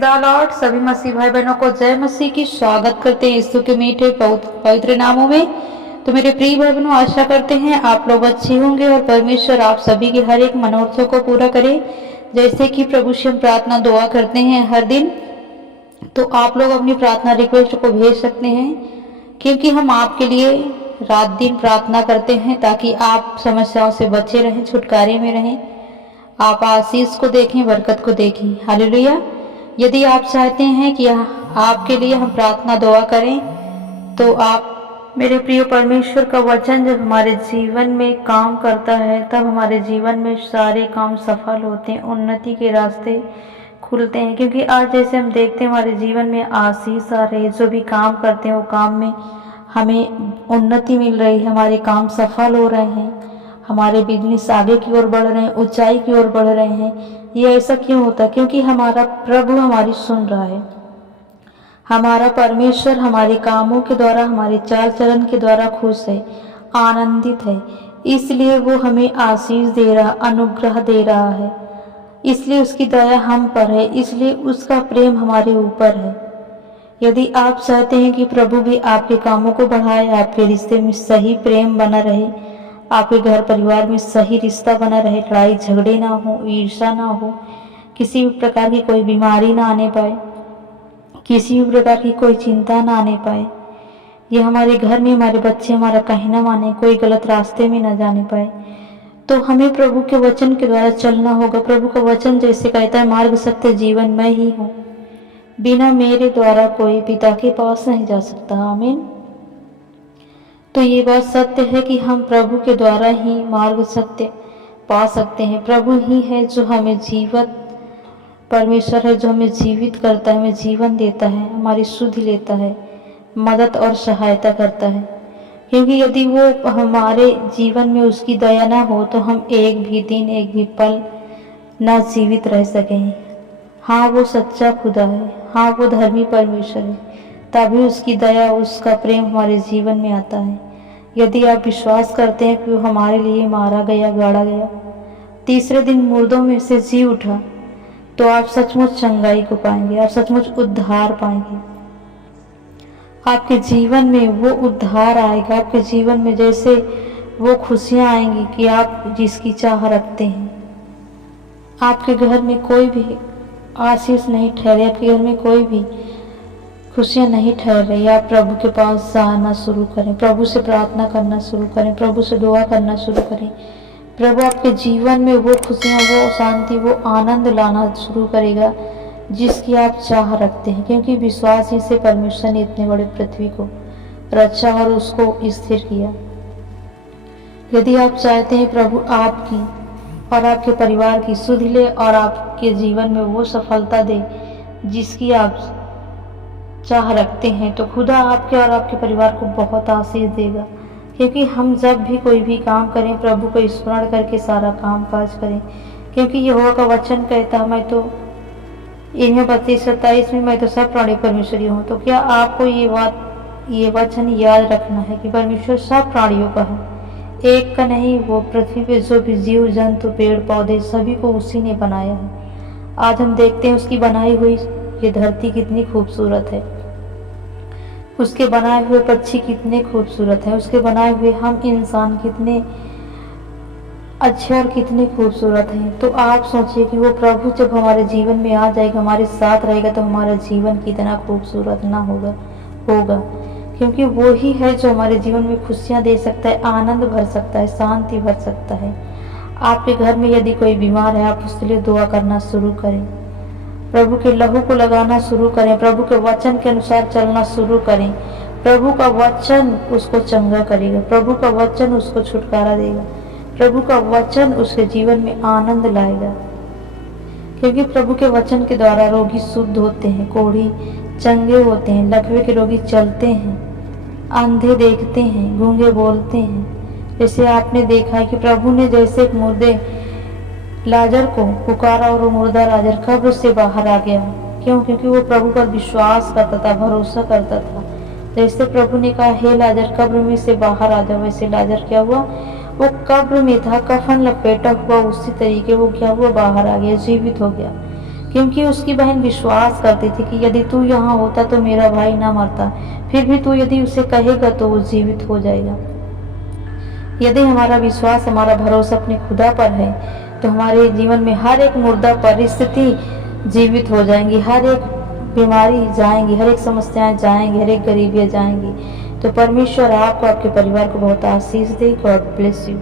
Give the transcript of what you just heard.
The Lord. सभी मसीह भाई बहनों को जय मसीह की स्वागत करते हैं यीशु के मीठे पवित्र नामों में। तो मेरे प्रिय भाई बहनों, आशा करते हैं आप लोग अच्छे होंगे और परमेश्वर आप सभी की हर एक मनोरथों को पूरा करे। जैसे कि प्रभु से हम प्रार्थना दुआ करते हैं हर दिन, तो आप लोग अपनी प्रार्थना रिक्वेस्ट को भेज सकते हैं, क्योंकि हम आपके लिए रात दिन प्रार्थना करते हैं ताकि आप समस्याओं से बचे रहें, छुटकारे में रहें, आप आशीष को देखें, बरकत को देखें। हालेलुया। यदि आप चाहते हैं कि आपके लिए हम प्रार्थना दुआ करें, तो आप मेरे प्रिय परमेश्वर का वचन जब हमारे जीवन में काम करता है, तब हमारे जीवन में सारे काम सफल होते हैं, उन्नति के रास्ते खुलते हैं। क्योंकि आज जैसे हम देखते हैं हमारे जीवन में आशीष आ रही है, जो भी काम करते हैं वो काम में हमें उन्नति मिल रही है, हमारे काम सफल हो रहे हैं, हमारे बिजनेस आगे की ओर बढ़ रहे हैं, ऊंचाई की ओर बढ़ रहे हैं। ये ऐसा क्यों होता है? क्योंकि हमारा प्रभु हमारी सुन रहा है। हमारा परमेश्वर हमारे कामों के द्वारा, हमारे चाल चलन के द्वारा खुश है, आनंदित है। इसलिए वो हमें आशीष दे रहा, अनुग्रह दे रहा है। इसलिए उसकी दया हम पर है, इसलिए उसका प्रेम हमारे ऊपर है। यदि आप चाहते हैं कि प्रभु भी आपके कामों को बढ़ाए, आपके रिश्ते में सही प्रेम बना रहे, आपके घर परिवार में सही रिश्ता बना रहे, लड़ाई झगड़े ना हो, ईर्ष्या ना हो, किसी भी प्रकार की कोई बीमारी ना आने पाए, किसी भी प्रकार की कोई चिंता ना आने पाए, ये हमारे घर में हमारे बच्चे हमारा कहीं ना माने, कोई गलत रास्ते में ना जाने पाए, तो हमें प्रभु के वचन के द्वारा चलना होगा। प्रभु का वचन जैसे कहता है, मार्ग सत्य जीवन मैं ही हूँ, बिना मेरे द्वारा कोई पिता के पास नहीं जा सकता। आमीन। तो ये बात सत्य है कि हम प्रभु के द्वारा ही मार्ग सत्य पा सकते हैं। प्रभु ही है जो हमें जीवित, परमेश्वर है जो हमें जीवित करता है, हमें जीवन देता है, हमारी सुध लेता है, मदद और सहायता करता है। क्योंकि यदि वो हमारे जीवन में उसकी दया ना हो, तो हम एक भी दिन, एक भी पल ना जीवित रह सकें। हाँ, वो सच्चा खुदा है, हाँ वो धर्मी परमेश्वर है, तभी उसकी दया, उसका प्रेम हमारे जीवन में आता है। यदि आप विश्वास करते हैं कि वो हमारे लिए मारा गया, गाड़ा गया, तीसरे दिन मुर्दों में से जी उठा, तो आप सचमुच चंगाई को पाएंगे, आप सचमुच उद्धार पाएंगे। आपके जीवन में वो उद्धार आएगा, आपके जीवन में जैसे वो खुशियाँ आएंगी कि आप जिसकी चाह रखते हैं। आपके घर में कोई भी आशीष नहीं ठहरे, आपके घर में कोई भी खुशियाँ नहीं ठहर रही, आप प्रभु के पास जाना शुरू करें, प्रभु से प्रार्थना करना शुरू करें, प्रभु से दुआ करना शुरू करें। प्रभु आपके जीवन में वो खुशियाँ, वो शांति, वो आनंद लाना शुरू करेगा जिसकी आप चाह रखते हैं। क्योंकि विश्वास ही से परमेश्वर ने इतने बड़े पृथ्वी को रचा और उसको स्थिर किया। यदि आप चाहते हैं प्रभु आपकी और आपके परिवार की सुध ले और आपके जीवन में वो सफलता दे जिसकी आप चाह रखते हैं, तो खुदा आपके और आपके परिवार को बहुत आशीष देगा। क्योंकि हम जब भी कोई भी काम करें, प्रभु को स्मरण करके सारा काम काज करें। क्योंकि यहोवा का वचन कहता है, मैं तो इनमें 32-27 में मैं तो सब प्राणी परमेश्वरी हूँ। तो क्या आपको ये वचन याद रखना है कि परमेश्वर सब प्राणियों का है, एक का नहीं। वो पृथ्वी पे जो भी जीव जंतु, पेड़ पौधे, सभी को उसी ने बनाया है। आज हम देखते हैं उसकी बनाई हुई ये धरती कितनी खूबसूरत है, उसके बनाए हुए पक्षी कितने खूबसूरत हैं, उसके बनाए हुए हम इंसान कितने अच्छे और कितने खूबसूरत हैं। तो आप सोचिए कि वो प्रभु जब हमारे जीवन में आ जाएगा, हमारे साथ रहेगा, तो हमारा जीवन कितना खूबसूरत ना होगा। क्योंकि वो ही है जो हमारे जीवन में खुशियाँ दे सकता है, आनंद भर सकता है, शांति भर सकता है। आपके घर में यदि कोई बीमार है, आप उसके लिए दुआ करना शुरू करें, प्रभु के लहू को लगाना शुरू करें, प्रभु के वचन के अनुसार चलना शुरू करें। प्रभु का वचन उसको चंगा करेगा, प्रभु का वचन उसको छुटकारा देगा, प्रभु का वचन उसके जीवन में आनंद लाएगा। क्योंकि प्रभु के वचन के द्वारा रोगी शुद्ध होते हैं, कोढ़ी चंगे होते हैं, लकवे के रोगी चलते हैं, अंधे देखते हैं, गूंगे बोलते हैं। जैसे आपने देखा है कि प्रभु ने जैसे एक मुर्दे लाजर को पुकारा और वो मुर्दा लाजर कब्र से बाहर आ गया। क्यों? क्योंकि वो प्रभु पर विश्वास करता था, भरोसा करता था। जैसे प्रभु ने कहा, हे लाजर कब्र में से बाहर आ जाओ, वैसे लाजर क्या हुआ, वो कब्र में था, कफन लपेटा हुआ, उसी तरीके वो क्या हुआ, बाहर आ गया, जीवित हो गया। क्योंकि उसकी बहन विश्वास करती थी कि यदि तू यहाँ होता तो मेरा भाई ना मरता, फिर भी तू यदि उसे कहेगा तो वो जीवित हो जाएगा। यदि हमारा विश्वास, हमारा भरोसा अपने खुदा पर है तो हमारे जीवन में हर एक मुर्दा परिस्थिति जीवित हो जाएंगी, हर एक बीमारी जाएंगी, हर एक समस्याएं जाएंगी, हर एक गरीबियां जाएंगी। तो परमेश्वर आपको, आपके परिवार को बहुत आशीष दे। God bless you.